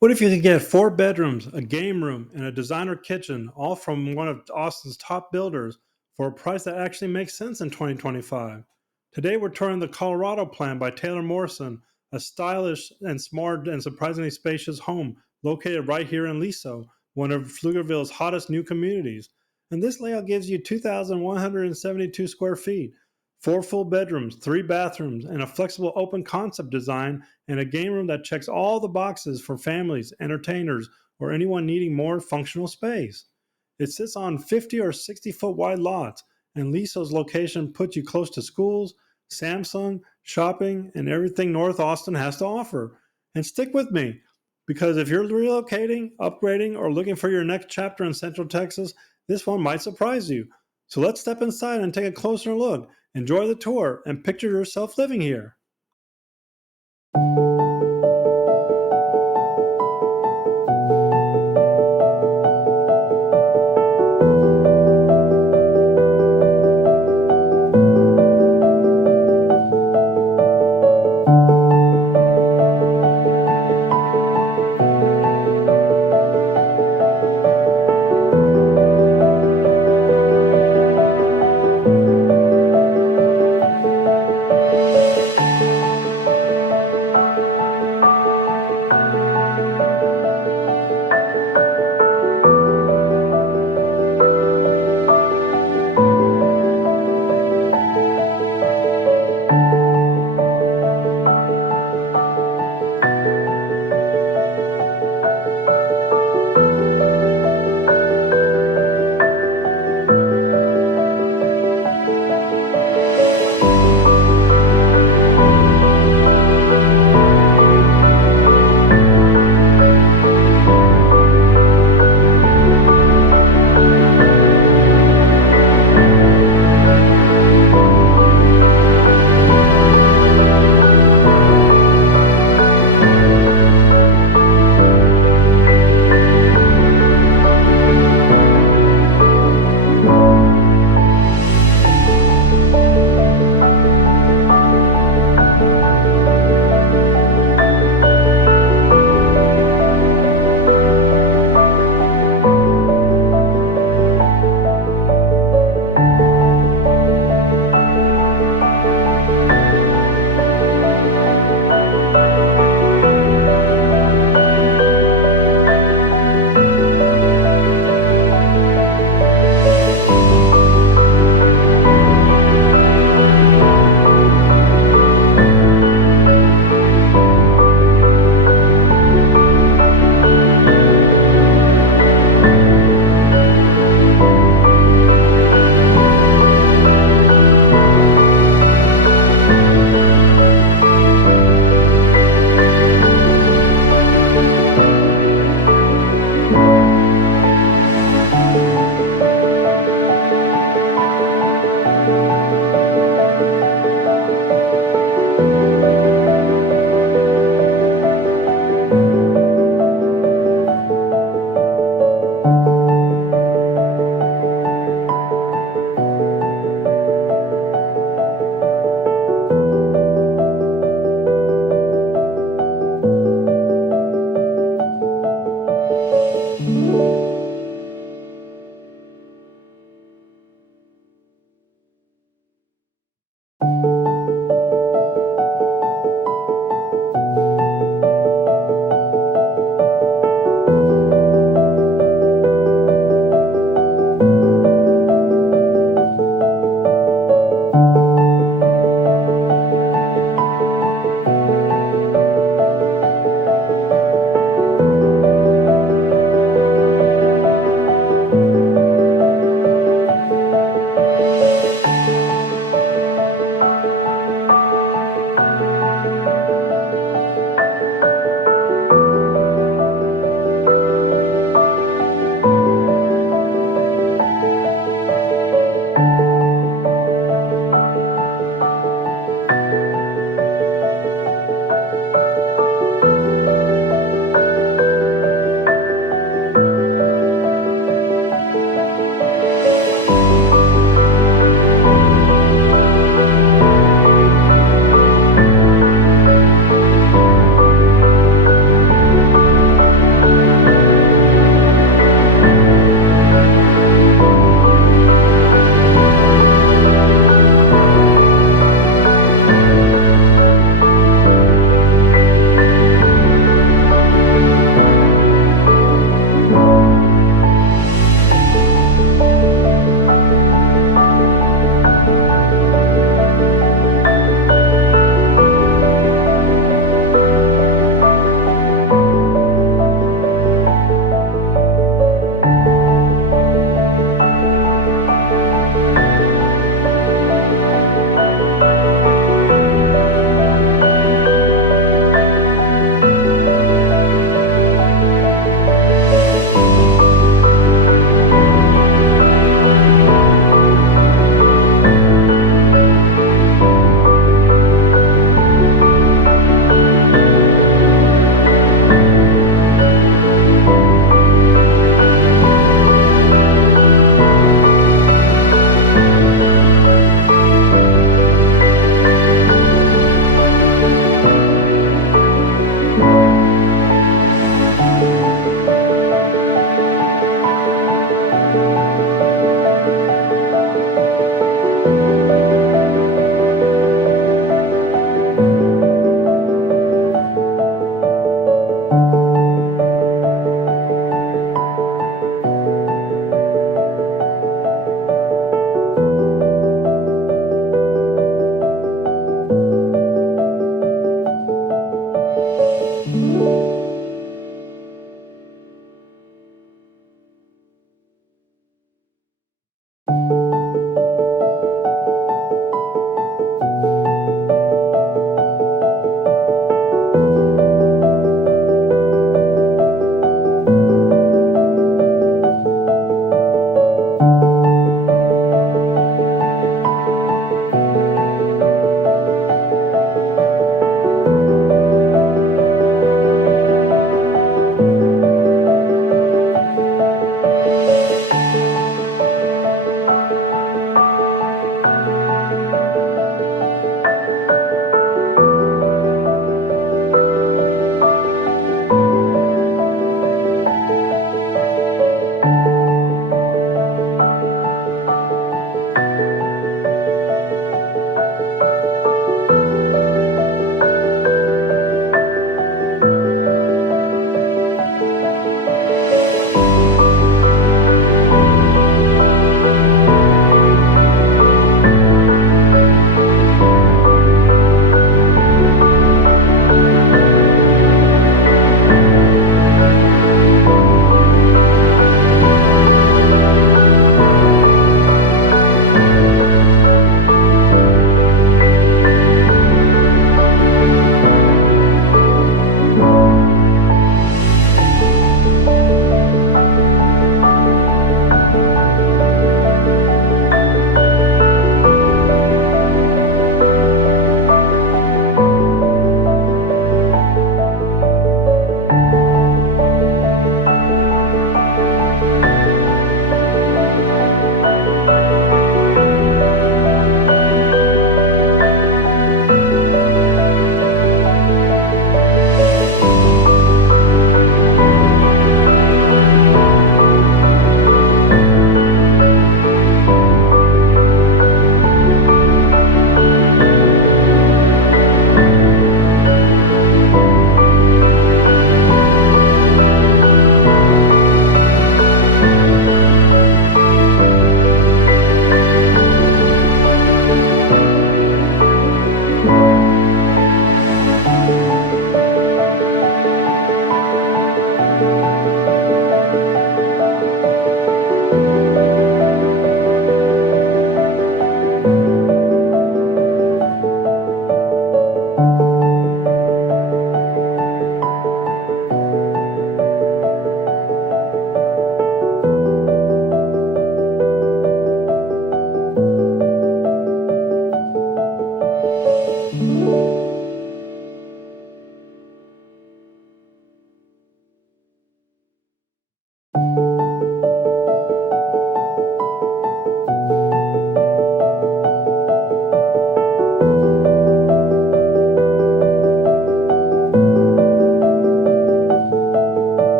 What if you could get four bedrooms, a game room, and a designer kitchen, all from one of Austin's top builders for a price that actually makes sense in 2025? Today, we're touring the Colorado plan by Taylor Morrison, a stylish and smart and surprisingly spacious home located right here in Liso, one of Pflugerville's hottest new communities. And this layout gives you 2,172 square feet, four full bedrooms, three bathrooms, and a flexible open concept design and a game room that checks all the boxes for families, entertainers, or anyone needing more functional space. It sits on 50 or 60-foot wide lots, and Liso's location puts you close to schools, Samsung, shopping, and everything North Austin has to offer. And stick with me, because if you're relocating, upgrading, or looking for your next chapter in Central Texas, this one might surprise you. So let's step inside and take a closer look. Enjoy the tour and picture yourself living here.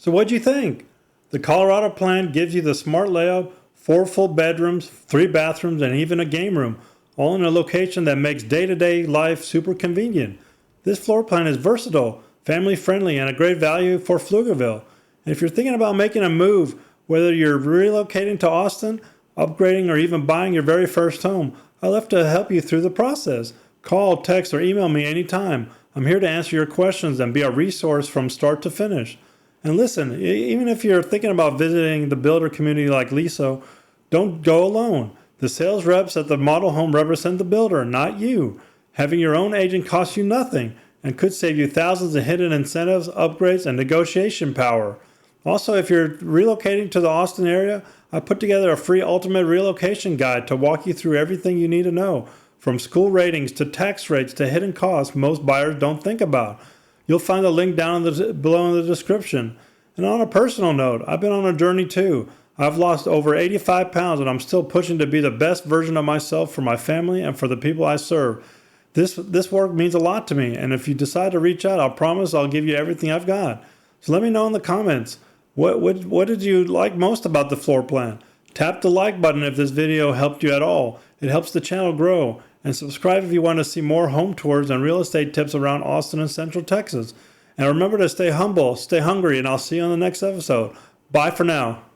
So what'd you think? The Colorado plan gives you the smart layout, 4 full bedrooms, 3 bathrooms, and even a game room, all in a location that makes day-to-day life super convenient. This floor plan is versatile, family-friendly, and a great value for Pflugerville. And if you're thinking about making a move, whether you're relocating to Austin, upgrading, or even buying your very first home, I'd love to help you through the process. Call, text, or email me anytime. I'm here to answer your questions and be a resource from start to finish. And listen, even if you're thinking about visiting the builder community like Liso, don't go alone. The sales reps at the model home represent the builder, not you. Having your own agent costs you nothing and could save you thousands in hidden incentives, upgrades, and negotiation power. Also, if you're relocating to the Austin area, I put together a free ultimate relocation guide to walk you through everything you need to know, from school ratings to tax rates to hidden costs most buyers don't think about. You'll find the link down below in the description. And on a personal note, I've been on a journey too. I've lost over 85 pounds and I'm still pushing to be the best version of myself for my family and for the people I serve. This work means a lot to me, and if you decide to reach out, I'll promise I'll give you everything I've got. So let me know in the comments, what did you like most about the floor plan? Tap the like button if this video helped you at all. It helps the channel grow. And subscribe if you want to see more home tours and real estate tips around Austin and Central Texas. And remember to stay humble, stay hungry, and I'll see you on the next episode. Bye for now.